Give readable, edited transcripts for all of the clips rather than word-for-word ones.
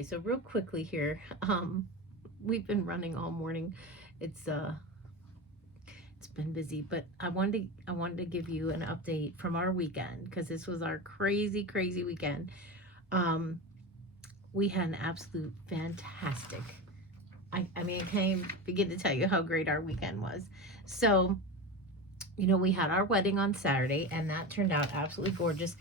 Okay, so real quickly here, we've been running all morning. It's uh it's been busy, but I wanted to give you an update from our weekend because this was our crazy, crazy weekend. Um, we had an absolute fantastic. I mean, I can't even begin to tell you how great our weekend was. So, we had our wedding on Saturday, and that turned out absolutely gorgeous.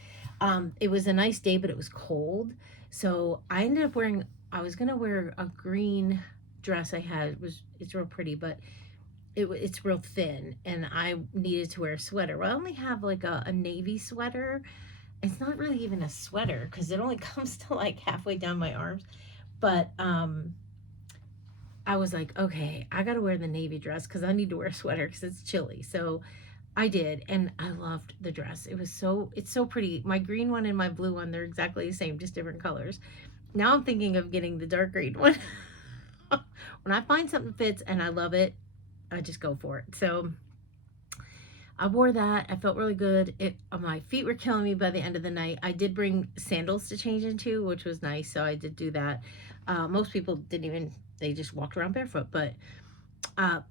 It was a nice day, but it was cold. So I ended up wearing. I was gonna wear a green dress I had. It's real pretty, but it's real thin, and I needed to wear a sweater. Well, I only have like a navy sweater. It's not really even a sweater because it only comes to like halfway down my arms. But I was like, okay, I gotta wear the navy dress because I need to wear a sweater because it's chilly. So I did, and I loved the dress. It's so pretty. My green one and my blue one, they're exactly the same, just different colors. Now I'm thinking of getting the dark green one. When I find something fits and I love it, I just go for it. So I wore that. I felt really good. My feet were killing me by the end of the night. I did bring sandals to change into, which was nice. So I did do that. Most people didn't even. They just walked around barefoot. But uh,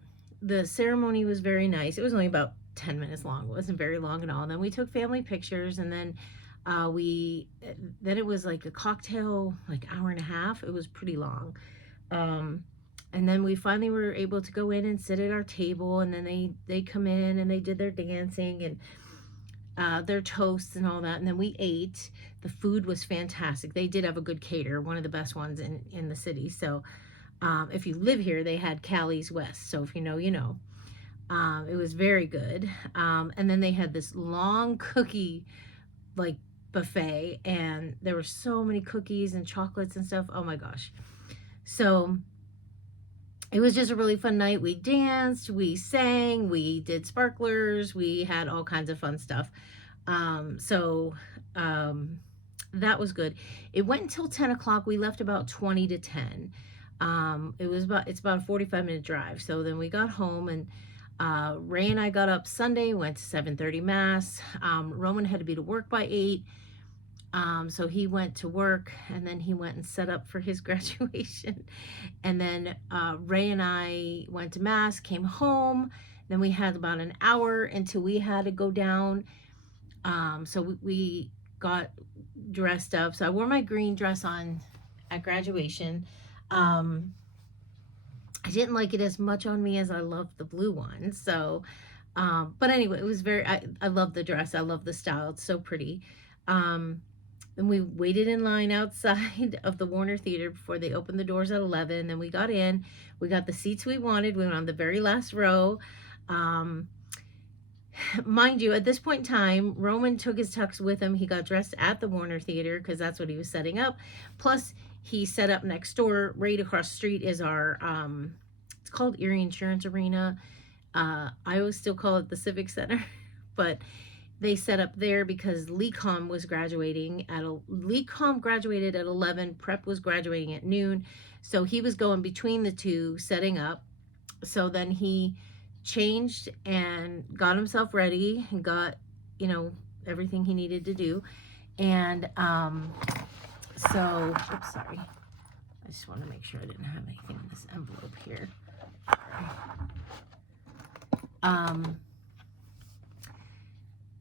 the ceremony was very nice. It was only about 10 minutes long. It wasn't very long at all. And then we took family pictures, and then we then it was like a cocktail, like hour and a half. It was pretty long. Um, and then we finally were able to go in and sit at our table, and then they come in and they did their dancing and their toasts and all that, and then we ate. The food was fantastic. They did have a good caterer, one of the best ones in the city. So if you live here, they had Callie's West. So if you know, you know. It was very good. And then they had this long cookie like buffet, and there were so many cookies and chocolates and stuff. Oh my gosh. So it was just a really fun night. We danced, we sang, we did sparklers, we had all kinds of fun stuff. So that was good. It went until 10 o'clock. We left about 20 to 10. It's about a 45-minute drive. So then we got home, and Ray and I got up Sunday, went to 7:30 mass. Roman had to be to work by 8. So he went to work, and then he went and set up for his graduation. And then Ray and I went to mass, came home. Then we had about an hour until we had to go down. So we got dressed up. So I wore my green dress on at graduation. Um, I didn't like it as much on me as I loved the blue one. So, but anyway, it was I love the dress. I love the style. It's so pretty. Um, and we waited in line outside of the Warner Theater before they opened the doors at 11. Then we got in. We got the seats we wanted. We went on the very last row. Um, Mind you, at this point in time, Roman took his tux with him. He got dressed at the Warner Theater because that's what he was setting up. Plus, he set up next door, right across the street, is our it's called Erie Insurance Arena. I always still call it the Civic Center, but they set up there because LECOM was graduating LECOM graduated at 11. Prep was graduating at noon, so he was going between the two, setting up. So then he changed and got himself ready and got, you know, everything he needed to do. And so, oops, sorry. I just want to make sure I didn't have anything in this envelope here.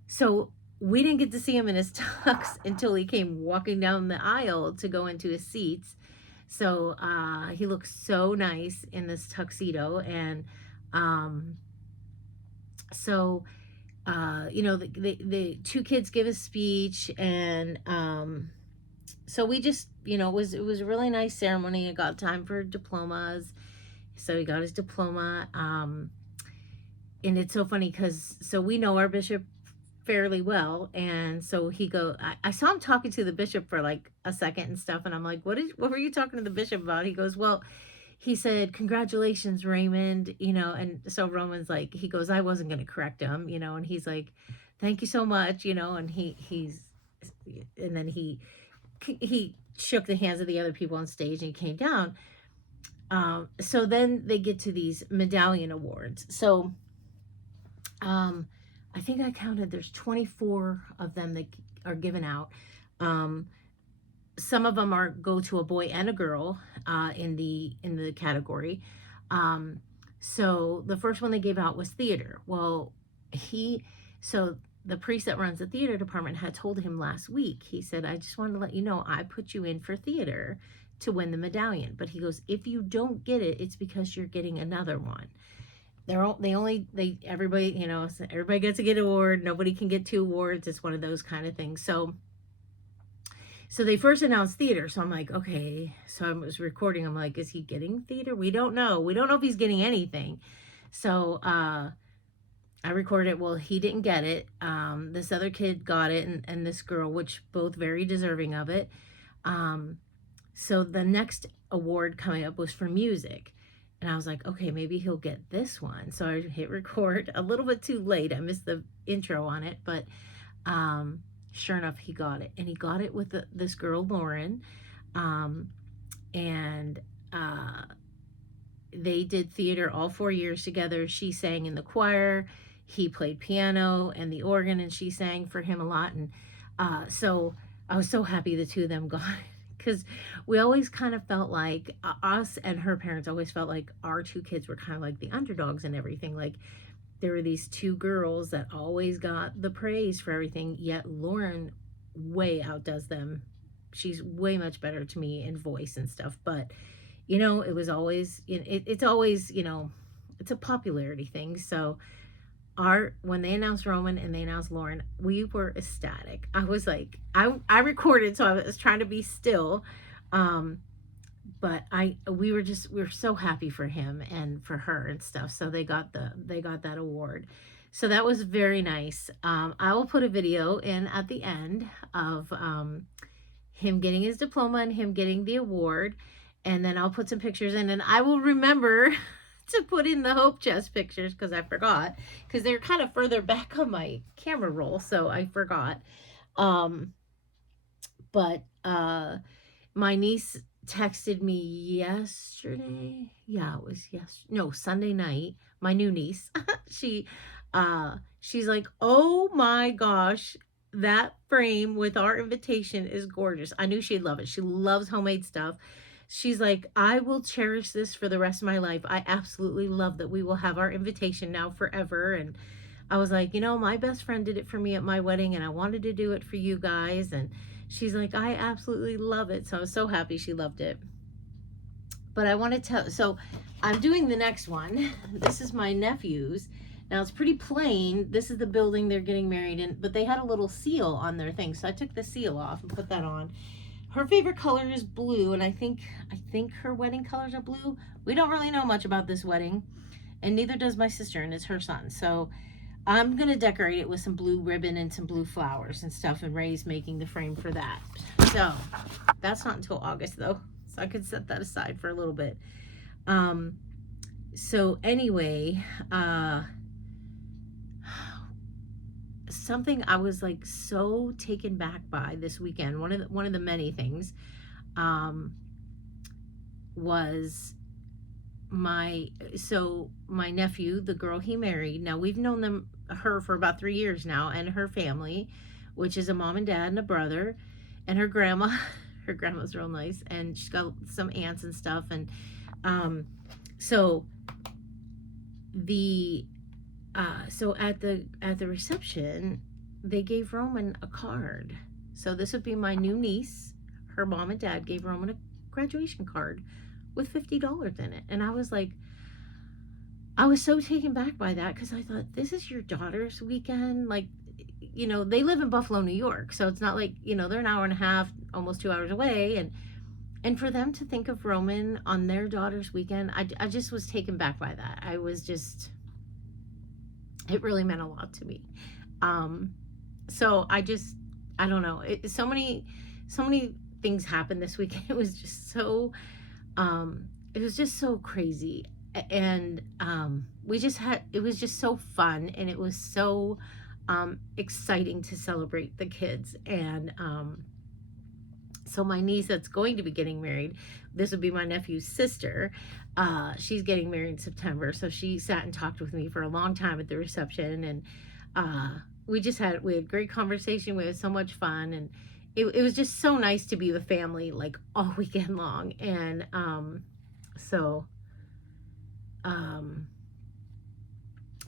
So we didn't get to see him in his tux until he came walking down the aisle to go into his seats. So he looks so nice in this tuxedo. And um, so the two kids give a speech, and so we just, it was a really nice ceremony. I got time for diplomas, so he got his diploma. And it's so funny because so we know our bishop fairly well, and so I saw him talking to the bishop for like a second and stuff, and I'm like, what were you talking to the bishop about? He goes, well, he said, congratulations, Raymond, and so Roman's like, he goes, I wasn't going to correct him, and he's like, thank you so much, and and then he shook the hands of the other people on stage, and he came down. So then they get to these medallion awards. So I think I counted, there's 24 of them that are given out. Um, some of them are go to a boy and a girl in the category. Um, so the first one they gave out was theater. Well, he so the priest that runs the theater department had told him last week. He said, "I just wanted to let you know I put you in for theater to win the medallion." But he goes, "If you don't get it, it's because you're getting another one." They everybody, everybody gets to get an award. Nobody can get two awards. It's one of those kind of things. So they first announced theater. So I'm like, okay. So I was recording. I'm like, is he getting theater? We don't know. We don't know if he's getting anything. So I recorded it. Well, he didn't get it. This other kid got it, and this girl, which both very deserving of it. So the next award coming up was for music. And I was like, okay, maybe he'll get this one. So I hit record a little bit too late. I missed the intro on it, but sure enough, he got it. And he got it with this girl, Lauren. And they did theater all 4 years together. She sang in the choir. He played piano and the organ, and she sang for him a lot. And so I was so happy the two of them got it. Because we always kind of felt like us and her parents always felt like our two kids were kind of like the underdogs and everything. Like there were these two girls that always got the praise for everything, yet Lauren way outdoes them. She's way much better to me in voice and stuff. But, it was always, it's always, it's a popularity thing. So when they announced Roman and they announced Lauren, we were ecstatic. I was like, I recorded, so I was trying to be still. But we were so happy for him and for her and stuff. So they got that award. So that was very nice. I will put a video in at the end of him getting his diploma and him getting the award. And then I'll put some pictures in, and I will remember to put in the Hope Chest pictures because I forgot, because they're kind of further back on my camera roll, so I forgot. But my niece texted me yesterday. Yeah, it was Sunday night. My new niece, she's like, "Oh my gosh, that frame with our invitation is gorgeous." I knew she'd love it. She loves homemade stuff. She's like, "I will cherish this for the rest of my life. I absolutely love that we will have our invitation now forever." And I was like, my best friend did it for me at my wedding, and I wanted to do it for you guys. And she's like, "I absolutely love it." So I was so happy she loved it. But I want to so I'm doing the next one. This is my nephew's. Now it's pretty plain. This is the building they're getting married in, but they had a little seal on their thing. So I took the seal off and put that on. Her favorite color is blue, and I think her wedding colors are blue. We don't really know much about this wedding, and neither does my sister, and it's her son. So I'm going to decorate it with some blue ribbon and some blue flowers and stuff, and Ray's making the frame for that. So that's not until August, though, so I could set that aside for a little bit. So anyway, something I was like so taken back by this weekend, one of the many things, was my nephew, the girl he married. Now we've known her for about 3 years now, and her family, which is a mom and dad and a brother, and her grandma. Her grandma's real nice, and she's got some aunts and stuff. And so at the reception, they gave Roman a card. So this would be my new niece. Her mom and dad gave Roman a graduation card with $50 in it. And I was like, I was so taken back by that, because I thought, this is your daughter's weekend. Like, they live in Buffalo, New York. So it's not like, they're an hour and a half, almost 2 hours away. And for them to think of Roman on their daughter's weekend, I just was taken back by that. I was just, it really meant a lot to me. So I don't know. So many things happened this weekend. It was just so, crazy. And it was just so fun, and it was so exciting to celebrate the kids. And so my niece that's going to be getting married, this would be my nephew's sister, she's getting married in September. So she sat and talked with me for a long time at the reception, and we had great conversation. We had so much fun, it was just so nice to be with family like all weekend long. And so um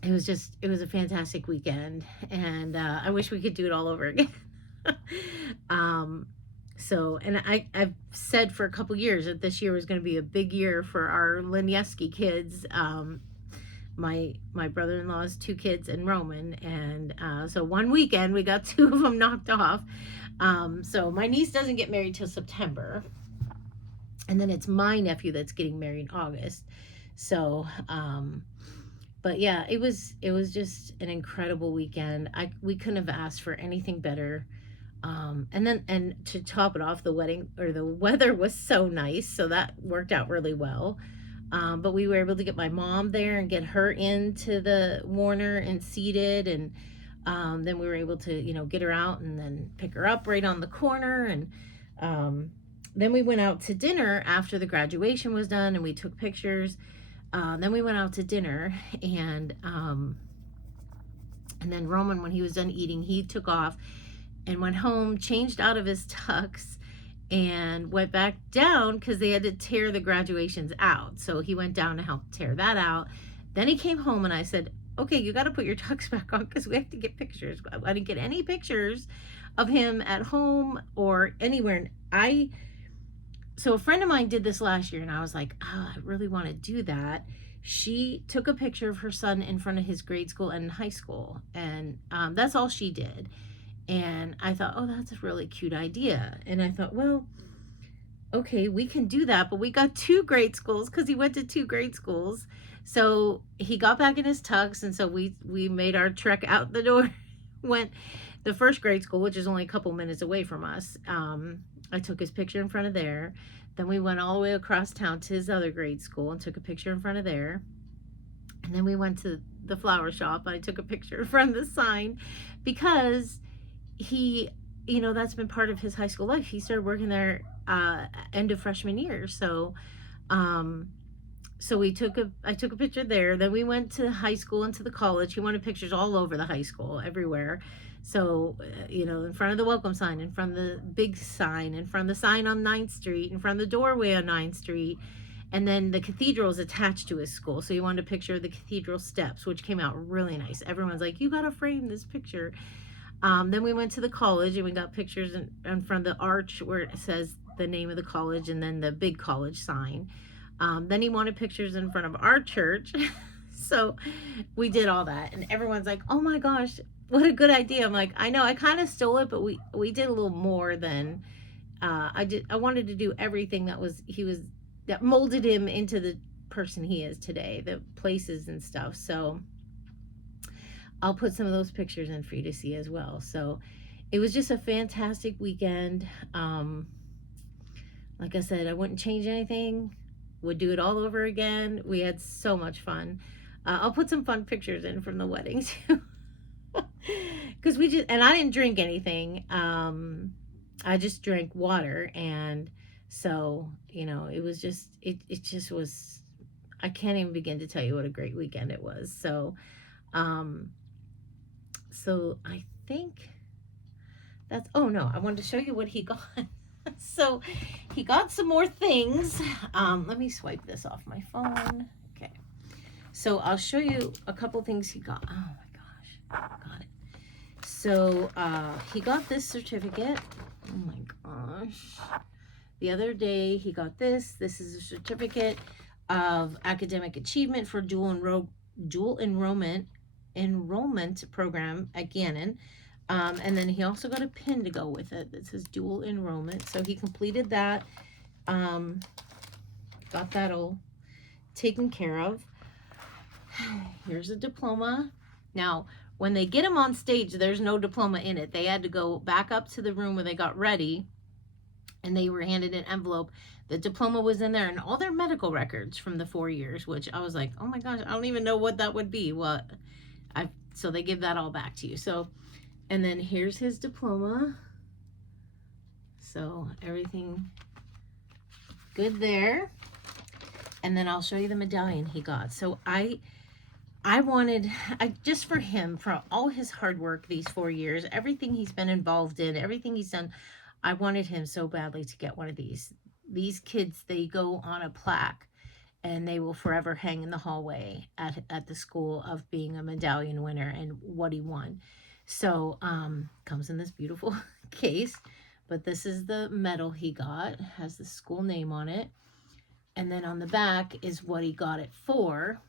it was a fantastic weekend, and I wish we could do it all over again. um so, and I've said for a couple years that this year was going to be a big year for our Linieski kids. My brother-in-law's two kids and Roman, and so one weekend we got two of them knocked off. So my niece doesn't get married till September, and then it's my nephew that's getting married in August. So but yeah, it was just an incredible weekend. We couldn't have asked for anything better. And to top it off, the weather was so nice, so that worked out really well. But we were able to get my mom there and get her into the Warner and seated, and then we were able to, get her out and then pick her up right on the corner. And then we went out to dinner after the graduation was done, and we took pictures. Then we went out to dinner, and then Roman, when he was done eating, he took off and went home, changed out of his tux, and went back down because they had to tear the graduations out. So he went down to help tear that out. Then he came home, and I said, okay, you got to put your tux back on because we have to get pictures. I didn't get any pictures of him at home or anywhere. So a friend of mine did this last year, and I was like, oh, I really want to do that. She took a picture of her son in front of his grade school and high school, and that's all she did. And I thought, oh, that's a really cute idea. And I thought, well, okay, we can do that, but we got two grade schools because he went to two grade schools. So he got back in his tux, and so we made our trek out the door. Went the first grade school, which is only a couple minutes away from us. I took his picture in front of there. Then we went all the way across town to his other grade school and took a picture in front of there. And then we went to the flower shop. I took a picture from the sign because he, that's been part of his high school life. He started working there end of freshman year. So I took a picture there. Then we went to high school and to the college. He wanted pictures all over the high school, everywhere. So, in front of the welcome sign, in front of the big sign, in front of the sign on 9th Street, in front of the doorway on 9th Street. And then the cathedral is attached to his school. So he wanted a picture of the cathedral steps, which came out really nice. Everyone's like, you got to frame this picture. Then we went to the college, and we got pictures in front of the arch where it says the name of the college, and then the big college sign. Then he wanted pictures in front of our church. So we did all that, and everyone's like, oh my gosh, what a good idea. I'm like, I know, I kind of stole it, but we did a little more than I wanted to do everything that molded him into the person he is today, the places and stuff. So I'll put some of those pictures in for you to see as well. So it was just a fantastic weekend. Like I said, I wouldn't change anything. Would do it all over again. We had so much fun. I'll put some fun pictures in from the wedding too. Because and I didn't drink anything. I just drank water. And so, it was just, it just was, I can't even begin to tell you what a great weekend it was. So I think oh no, I wanted to show you what he got. So he got some more things. Let me swipe this off my phone. Okay. So I'll show you a couple things he got. Oh my gosh, got it. So he got this certificate. Oh my gosh. The other day he got this. This is a certificate of academic achievement for dual enrollment program at Gannon. And then he also got a pin to go with it that says dual enrollment. So he completed that. Got that all taken care of. Here's a diploma. Now, when they get him on stage, there's no diploma in it. They had to go back up to the room where they got ready, and they were handed an envelope. The diploma was in there, and all their medical records from the 4 years, which I was like, oh my gosh, I don't even know what that would be. So they give that all back to you. So, and then here's his diploma. So everything good there. And then I'll show you the medallion he got. So I wanted, just for him, for all his hard work these 4 years, everything he's been involved in, everything he's done, I wanted him so badly to get one of these. These kids, they go on a plaque and they will forever hang in the hallway at the school of being a medallion winner and what he won. So comes in this beautiful case, but this is the medal he got, has the school name on it, and then on the back is what he got it for,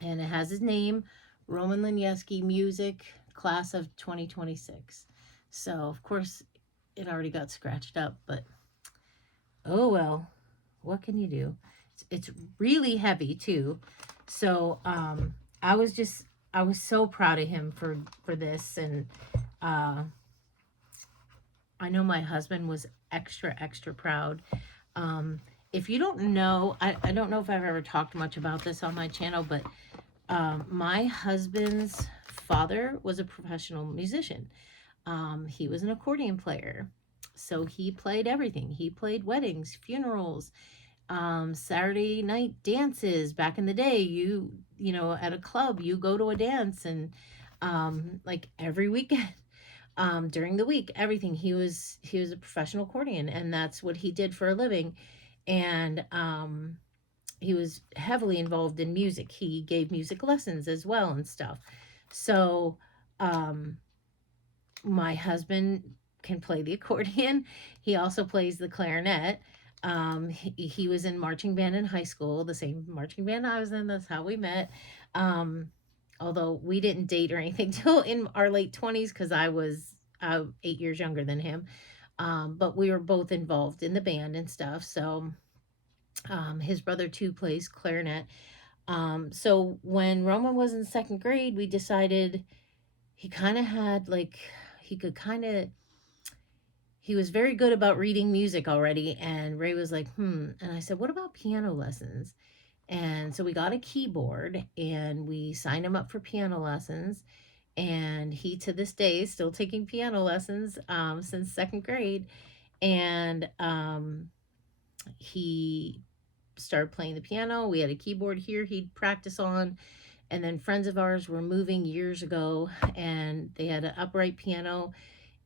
and it has his name, Roman Liniewski, music, class of 2026. So of course it already got scratched up, but oh well, what can you do? It's really heavy too. So I was just, I was so proud of him for this. And uh I know my husband was extra proud. If you don't know, I don't know if I've ever talked much about this on my channel, but my husband's father was a professional musician. He was an accordion player. So he played everything. He played weddings, funerals, Saturday night dances. Back in the day, you know, at a club, you go to a dance, and like every weekend, during the week, everything. He was a professional accordion, and that's what he did for a living. And he was heavily involved in music. He gave music lessons as well and stuff. So um my husband can play the accordion. He also plays the clarinet. He was in marching band in high school, the same marching band I was in. That's how we met. Um, Although we didn't date or anything till in our late 20s, because I was 8 years younger than him. But we were both involved in the band and stuff. So his brother too plays clarinet. So when Roman was in second grade, we decided he kind of had like, he could kind of, he was very good about reading music already. And Ray was like, and I said, what about piano lessons? And so we got a keyboard and we signed him up for piano lessons. And he to this day is still taking piano lessons since second grade. And he started playing the piano. We had a keyboard here he'd practice on. And then friends of ours were moving years ago and they had an upright piano.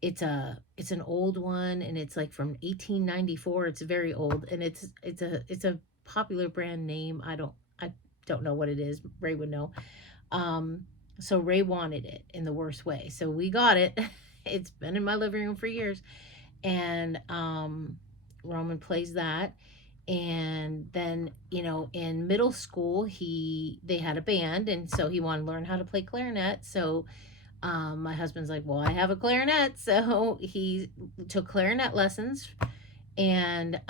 It's an old one, and it's like from 1894. It's very old, and it's a popular brand name. I don't know what it is. Ray would know. Um so Ray wanted it in the worst way. So we got it. It's been in my living room for years. And Roman plays that. And then, you know, in middle school, they had a band, and so he wanted to learn how to play clarinet. So my husband's like, well, I have a clarinet. So he took clarinet lessons. And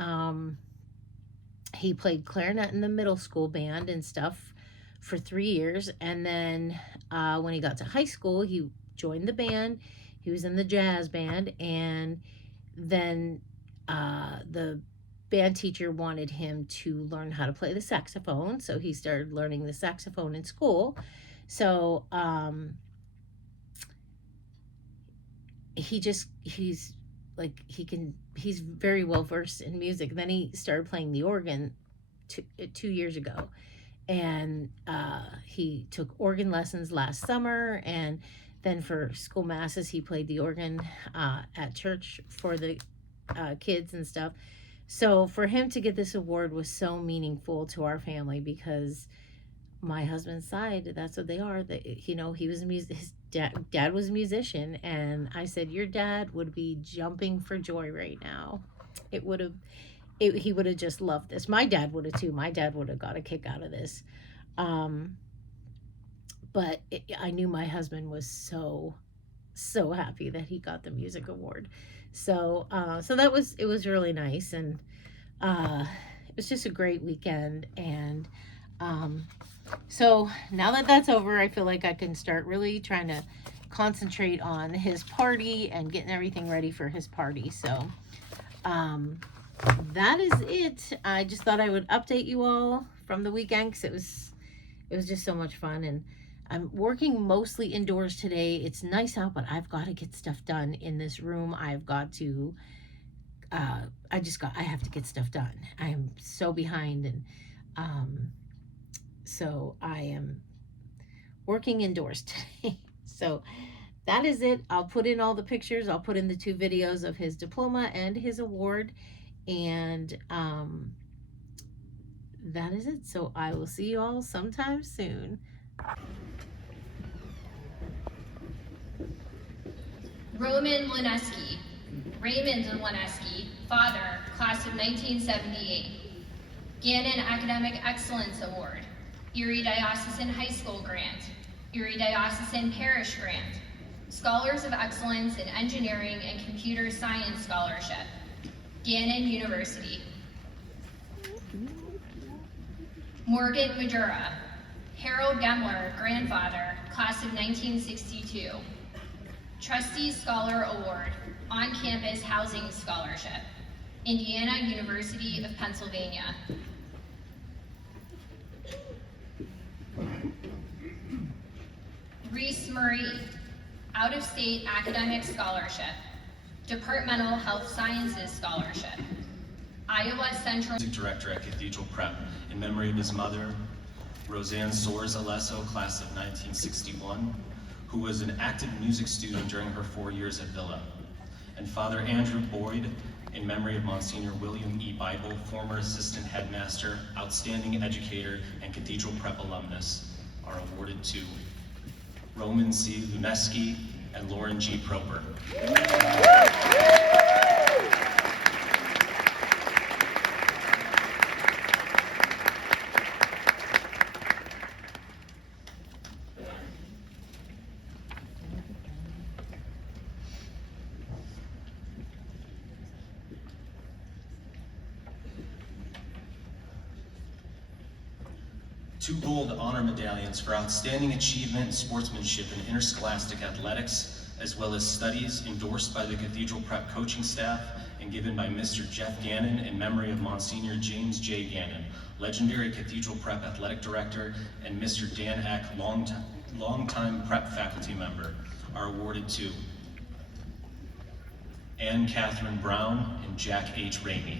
he played clarinet in the middle school band and stuff for 3 years. And then when he got to high school, he joined the band. He was in the jazz band. And then the band teacher wanted him to learn how to play the saxophone. So he started learning the saxophone in school. So he's like, he's very well versed in music. Then he started playing the organ 2 years ago. And he took organ lessons last summer. And then for school masses, he played the organ at church for the kids and stuff. So for him to get this award was so meaningful to our family, because my husband's side, that's what they are. That, you know, he was his dad was a musician, and I said, your dad would be jumping for joy right now. It would have, he would have just loved this. My dad would have too. My dad would have got a kick out of this. But I knew my husband was so happy that he got the music award. So it was really nice. And it was just a great weekend. And so now that that's over, I feel like I can start really trying to concentrate on his party and getting everything ready for his party. So that is it. I just thought I would update you all from the weekend, because it was just so much fun. And I'm working mostly indoors today. It's nice out, but I've got to get stuff done in this room. I've got to I have to get stuff done. I am so behind. And so I am working indoors today. So that is it. I'll put in all the pictures. I'll put in the 2 videos of his diploma and his award. And that is it. So I will see you all sometime soon. Roman Lineski. Raymond Lineski, father, class of 1978. Gannon Academic Excellence Award. Erie Diocesan High School Grant. Erie Diocesan Parish Grant. Scholars of Excellence in Engineering and Computer Science Scholarship. Gannon University. Morgan Madura. Harold Gemler, grandfather, class of 1962. Trustees Scholar Award, On-Campus Housing Scholarship, Indiana University of Pennsylvania. Reese Marie, Out-of-State Academic Scholarship, Departmental Health Sciences Scholarship, Iowa Central. Music director at Cathedral Prep, in memory of his mother, Roseanne Soares Alesso, class of 1961, who was an active music student during her 4 years at Villa, and Father Andrew Boyd, in memory of Monsignor William E. Bible, former assistant headmaster, outstanding educator, and Cathedral Prep alumnus, are awarded to Roman C. Lineski and Lauren G. Proper. Two gold honor medallions for outstanding achievement in sportsmanship in interscholastic athletics, as well as studies endorsed by the Cathedral Prep coaching staff and given by Mr. Jeff Gannon in memory of Monsignor James J. Gannon, legendary Cathedral Prep athletic director, and Mr. Dan Eck, longtime prep faculty member, are awarded to Ann Catherine Brown and Jack H. Ramey.